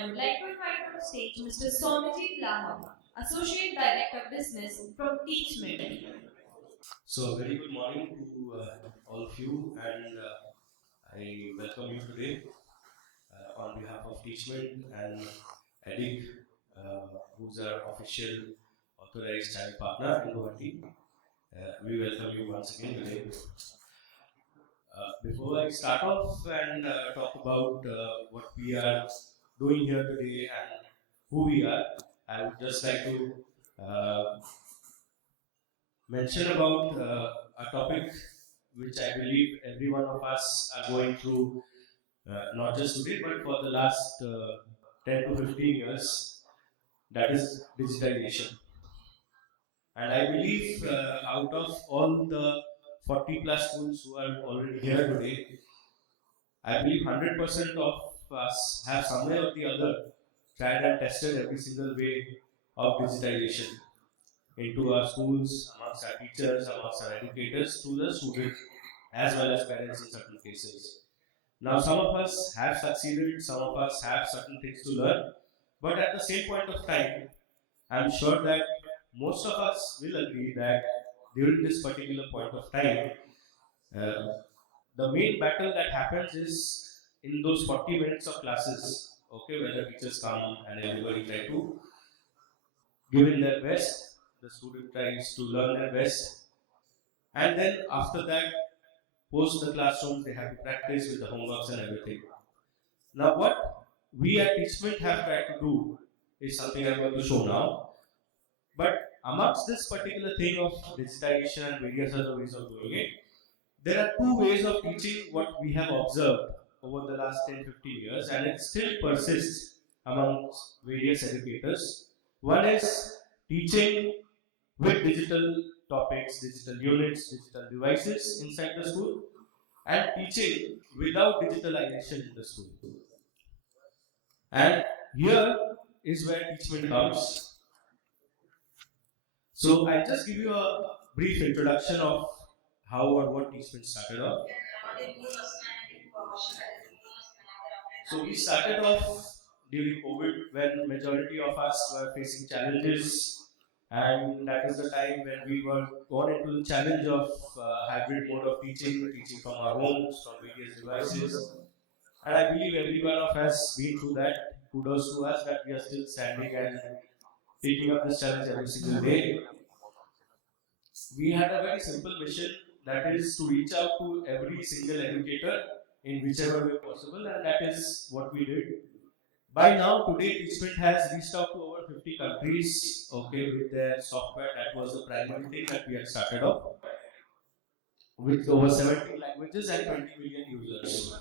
I would like to invite on the stage Mr. Soumyajit Laha, Associate Director Business from Teachmint. So, a very good morning to all of you, and I welcome you today on behalf of Teachmint and 𝐒𝐞𝐬𝐬𝐢𝐴, who's our official authorized channel partner in Guwahati. We welcome you once again today. Before I start off and talk about what we are doing here today and who we are, I would just like to mention about a topic which I believe every one of us are going through, not just today, but for the last 10 to 15 years, that is digitization. And I believe out of all the 40 plus schools who are already here today, I believe 100% of us have some way or the other tried and tested every single way of digitization into our schools, amongst our teachers, amongst our educators, to the student, as well as parents in certain cases. Now, some of us have succeeded, some of us have certain things to learn, but at the same point of time, I'm sure that most of us will agree that during this particular point of time, the main battle that happens is in those 40 minutes of classes, okay, where the teachers come and everybody try to give in their best, the student tries to learn their best, and then after that, post the classroom, they have to practice with the homeworks and everything. Now, what we at Teachmint have tried to do is something I'm going to show now. But amongst this particular thing of digitization and various other ways of doing it, there are two ways of teaching what we have observed over the last 10-15 years, and it still persists amongst various educators. One is teaching with digital topics, digital units, digital devices inside the school, and teaching without digitalization in the school. And here is where Teachmint comes. So I'll just give you a brief introduction of how or what Teachmint started off. So we started off during COVID when majority of us were facing challenges, and that is the time when we were gone into the challenge of hybrid mode of teaching from our homes, from various devices. And I believe every one of us been through that. Kudos to us that we are still standing and taking up this challenge every single day. We had a very simple mission, that is to reach out to every single educator in whichever way possible, and that is what we did. By now, today, Teachmint has reached out to over 50 countries, okay, with their software. That was the primary thing that we had started off, with over 70 languages and 20 million users.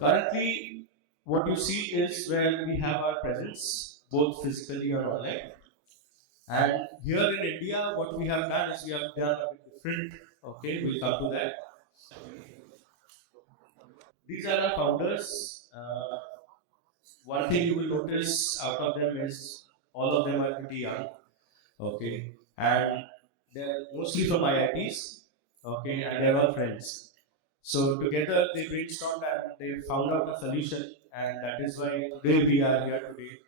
Currently, what you see is where we have our presence, both physically and online. And here in India, what we have done is we have done a bit different, okay, we'll come to that. These are our founders. One thing you will notice out of them is all of them are pretty young, okay, and they're mostly from IITs, okay, and they're all friends. So together they brainstormed and they found out a solution, and that is why today we are here today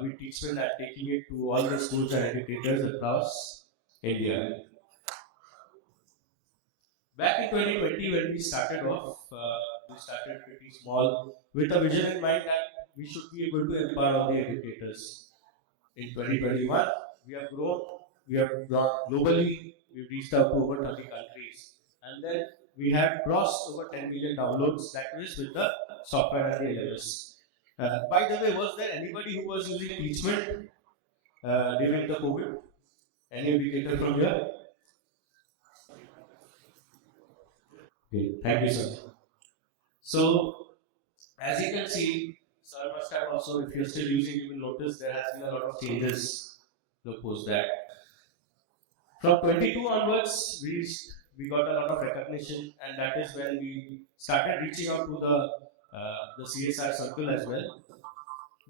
with Teachmint and taking it to all the schools and educators across India. Back in 2020, when we started off, we started pretty small with a vision in mind that we should be able to empower all the educators. In 2021, we have grown globally, we've reached out to over 30 countries, and then we have crossed over 10 million downloads, that is with the software and the LMS. By the way, was there anybody who was using Teachmint during the COVID? Any educator from here? Okay, thank you, sir. So, as you can see, sir must have also, if you're still using, you will notice there has been a lot of changes post that. From 22 onwards, we got a lot of recognition, and that is when we started reaching out to the CSR circle as well.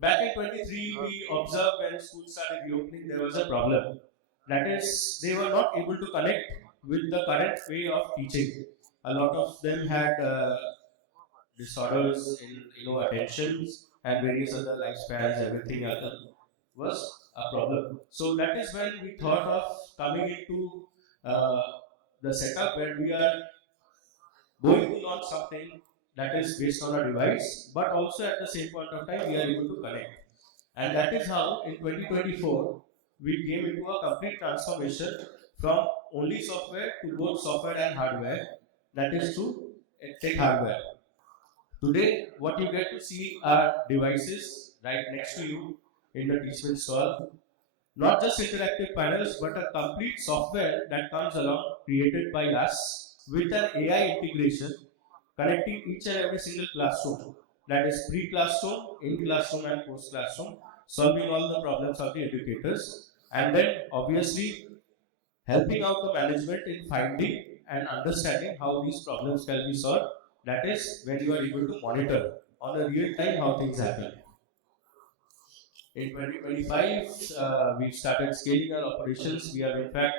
Back in 23, we observed when schools started reopening, there was a problem. That is, they were not able to connect with the current way of teaching. A lot of them had disorders in attention and various other lifespans, everything other was a problem. So that is when we thought of coming into uh, the setup where we are going to launch something that is based on a device, but also at the same point of time we are able to connect. And that is how in 2024 we came into a complete transformation from only software to both software and hardware, that is to tech hardware. Today, what you get to see are devices right next to you in the Teachmint stall. Not just interactive panels, but a complete software that comes along created by us with an AI integration connecting each and every single classroom. That is pre-classroom, in-classroom and post-classroom, solving all the problems of the educators, and then obviously helping out the management in finding and understanding how these problems can be solved. That is when you are able to monitor on a real time how things happen. In 2025, we've started scaling our operations. We have in fact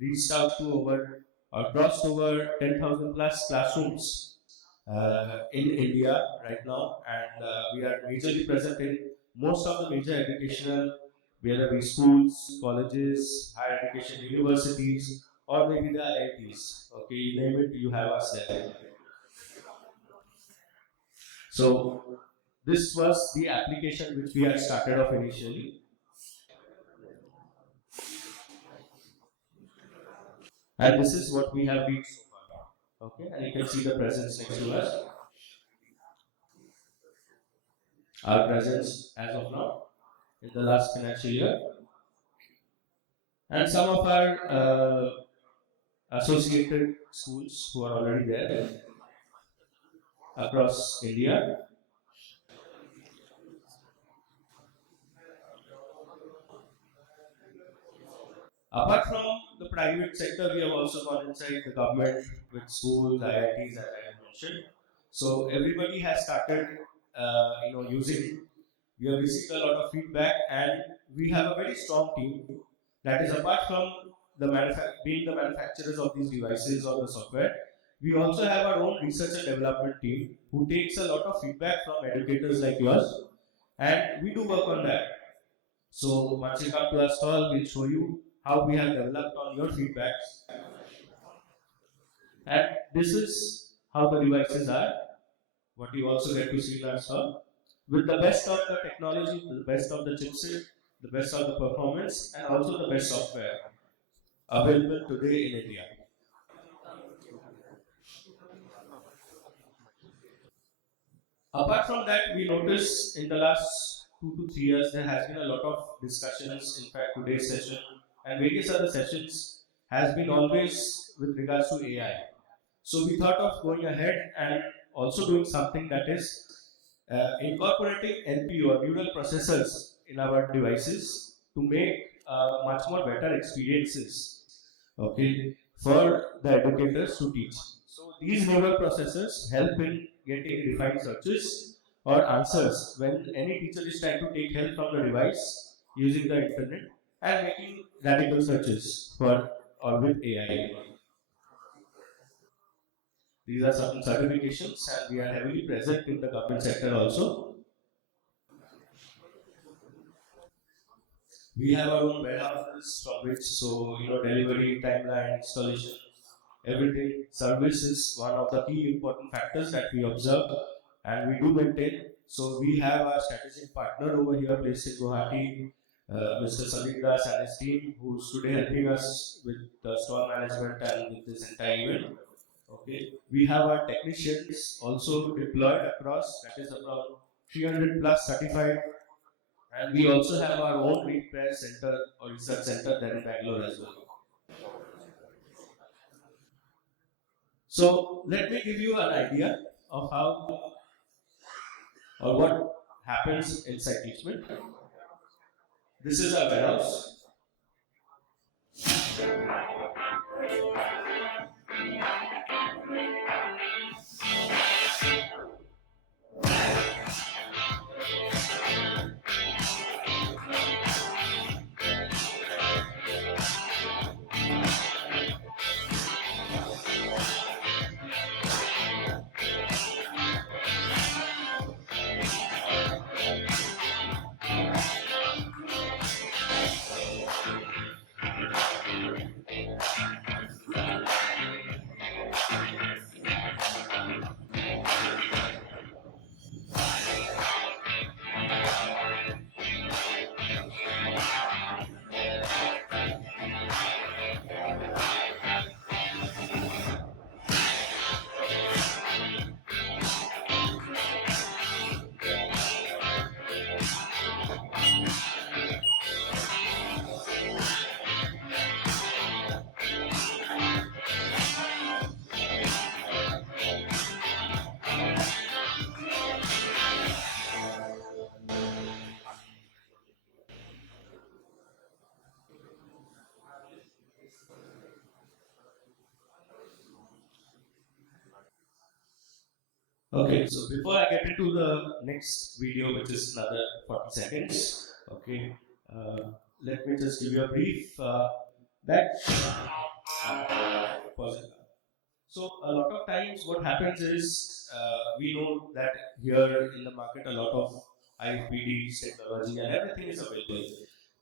reached out to over or crossed over 10,000 plus classrooms in India right now, and we are majorly present in most of the major educational, whether it be schools, colleges, higher education universities, or maybe the IITs. Okay, you name it, you have us there. So this was the application which we had started off initially, and this is what we have reached so far. Okay, and you can see the presence next to us. Our presence as of now in the last financial year, and some of our associated schools who are already there across India. Apart from the private sector, we have also gone inside the government with schools, IITs, as I mentioned. So everybody has started, using. We have received a lot of feedback, and we have a very strong team. That is, apart from being the manufacturers of these devices or the software, we also have our own research and development team who takes a lot of feedback from educators like yours, and we do work on that. So once you come to our stall, we'll show you how we have developed on your feedbacks. And this is how the devices are, what you also get to see in our stall. With the best of the technology, the best of the chipset, the best of the performance, and also the best software available today in India. Apart from that, we notice in the last 2 to 3 years there has been a lot of discussions. In fact, today's session and various other sessions has been always with regards to AI. So we thought of going ahead and also doing something that is incorporating NPU or neural processors in our devices to make much more better experiences, okay, for the educators to teach. So these neural processors help in getting refined searches or answers when any teacher is trying to take help from the device using the internet and making radical searches for or with AI. These are certain certifications, and we are heavily present in the government sector also. We have our own warehouses from which, so delivery, timeline, installation, everything. Service is one of the key important factors that we observe and we do maintain. So we have our strategic partner over here based in Guwahati, Mr. Sandeep Das and his team, who's today helping us with the store management and with this entire event. Okay, we have our technicians also deployed across, that is around 300 plus certified, and we also have our own repair center or research center there in Bangalore as well. So let me give you an idea of how or what happens inside Teachmint. This is our warehouse. Okay, so before I get into the next video, which is another 40 seconds, okay, let me just give you a brief that. Pause it. So a lot of times what happens is we know that here in the market a lot of IFPDs, technology and everything is available.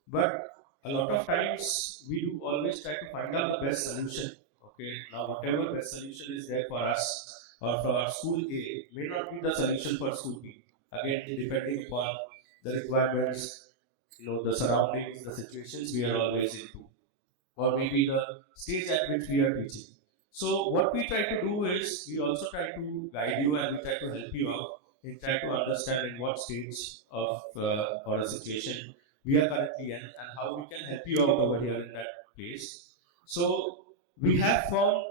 But a lot of times we do always try to find out the best solution. Okay, now whatever best solution is there for us or for our school A may not be the solution for school B. Again, depending upon the requirements, the surroundings, the situations we are always into, or maybe the stage at which we are teaching. So what we try to do is we also try to guide you and we try to help you out and try to understand in what stage of or a situation we are currently in and how we can help you out over here in that place. So we have formed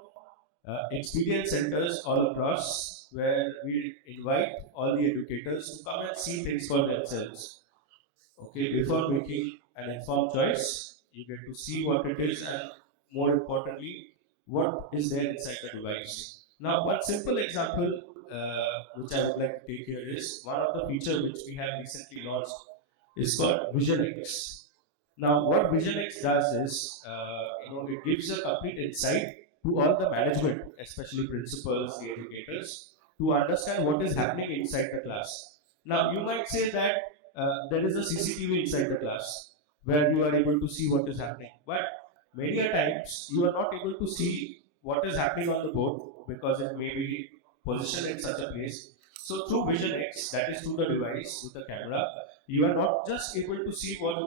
experience centers all across where we invite all the educators to come and see things for themselves. Okay, before making an informed choice, you get to see what it is and more importantly, what is there inside the device. Now, one simple example which I would like to take here is one of the features which we have recently launched is called VisionX. Now, what VisionX does is, it gives a complete insight to all the management, especially principals, the educators, to understand what is happening inside the class. Now, you might say that there is a CCTV inside the class where you are able to see what is happening, but many a times you are not able to see what is happening on the board because it may be positioned in such a place. So through VisionX, that is through the device with the camera, you are not just able to see what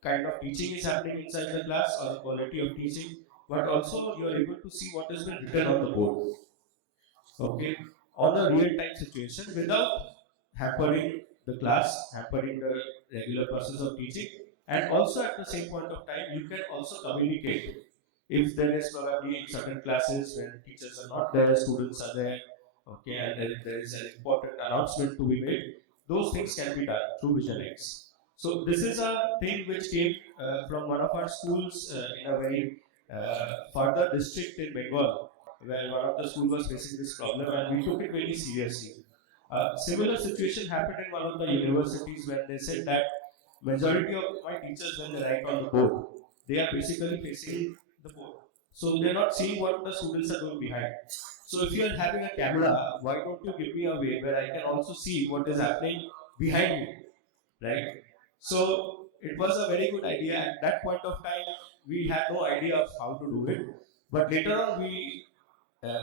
kind of teaching is happening inside the class or the quality of teaching, but also you are able to see what has been written on the board. Okay, on a real-time situation without hampering the class, hampering the regular process of teaching, and also at the same point of time, you can also communicate. If there is probably in certain classes when teachers are not there, students are there, okay, and then there is an important announcement to be made, those things can be done through VisionX. So this is a thing which came from one of our schools in a very further district in Bengal, where one of the schools was facing this problem, and we took it very seriously. Similar situation happened in one of the universities when they said that majority of my teachers, when they write on the board, they are basically facing the board. So they are not seeing what the students are doing behind. So if you are having a camera, why don't you give me a way where I can also see what is happening behind me, right? So it was a very good idea. At that point of time, we had no idea of how to do it. But later on, we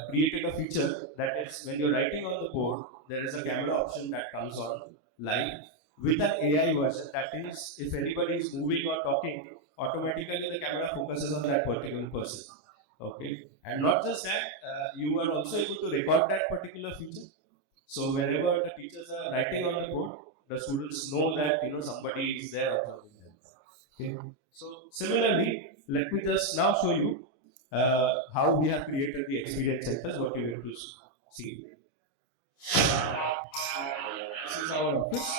created a feature that is when you're writing on the board, there is a camera option that comes on live with an AI version. That is, if anybody is moving or talking, automatically the camera focuses on that particular person. Okay, and not just that, you are also able to record that particular feature. So whenever the teachers are writing on the board, the students know that somebody is there observing them. Okay. So similarly, let me just now show you how we have created the experience centers. What you have to see. This is our office.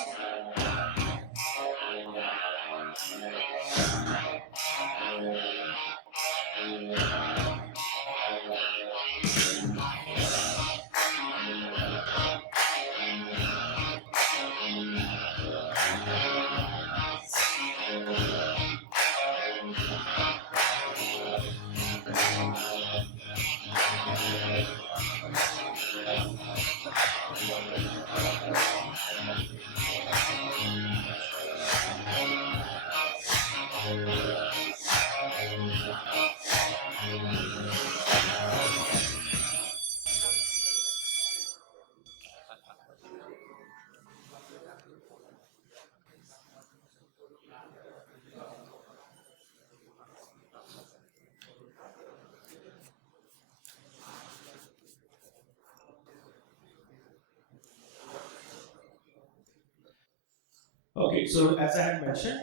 Okay, so as I had mentioned,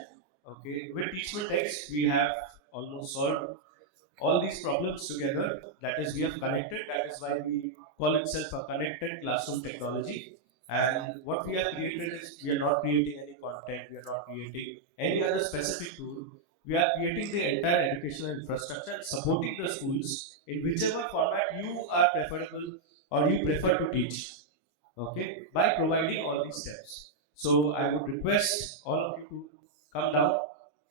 okay, with Teachmint X, we have almost solved all these problems together. That is, we have connected. That is why we call itself a connected classroom technology. And what we have created is we are not creating any content. We are not creating any other specific tool. We are creating the entire educational infrastructure and supporting the schools in whichever format you are preferable or you prefer to teach. okay, by providing all these steps. So I would request all of you to come down.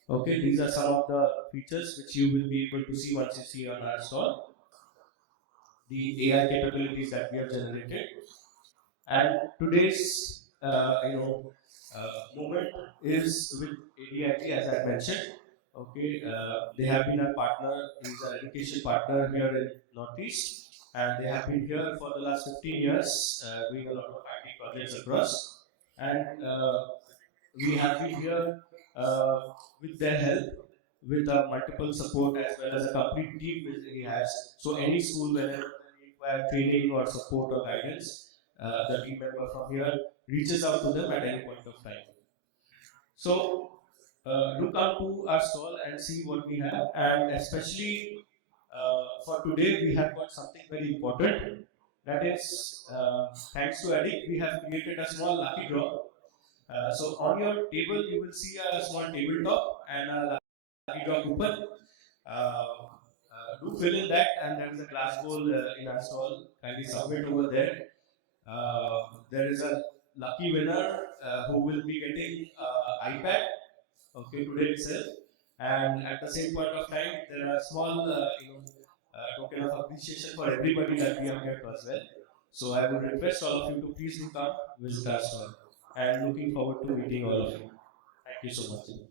Okay, these are some of the features which you will be able to see once you see on our stall. The AI capabilities that we have generated, and today's moment is with ADIG, as I mentioned. Okay, they have been our partner, is our education partner here in Northeast, and they have been here for the last 15 years, doing a lot of IT projects across. And we have been here with their help, with multiple support as well as a complete team which he has. So any school, whenever they require training or support or guidance, the team member from here reaches out to them at any point of time. So do come to our stall and see what we have, and especially for today we have got something very important. That is, thanks to Eddie, we have created a small lucky draw. So on your table you will see a small tabletop and a lucky draw coupon. Do fill in that, and there is a glass bowl in our stall. Kindly submit over there. There is a lucky winner who will be getting iPad, okay, today itself. And at the same point of time, there are small token of appreciation for everybody that we have kept as well. So I would request all of you to please do come visit our store, and looking forward to meeting all of you. Thank you so much.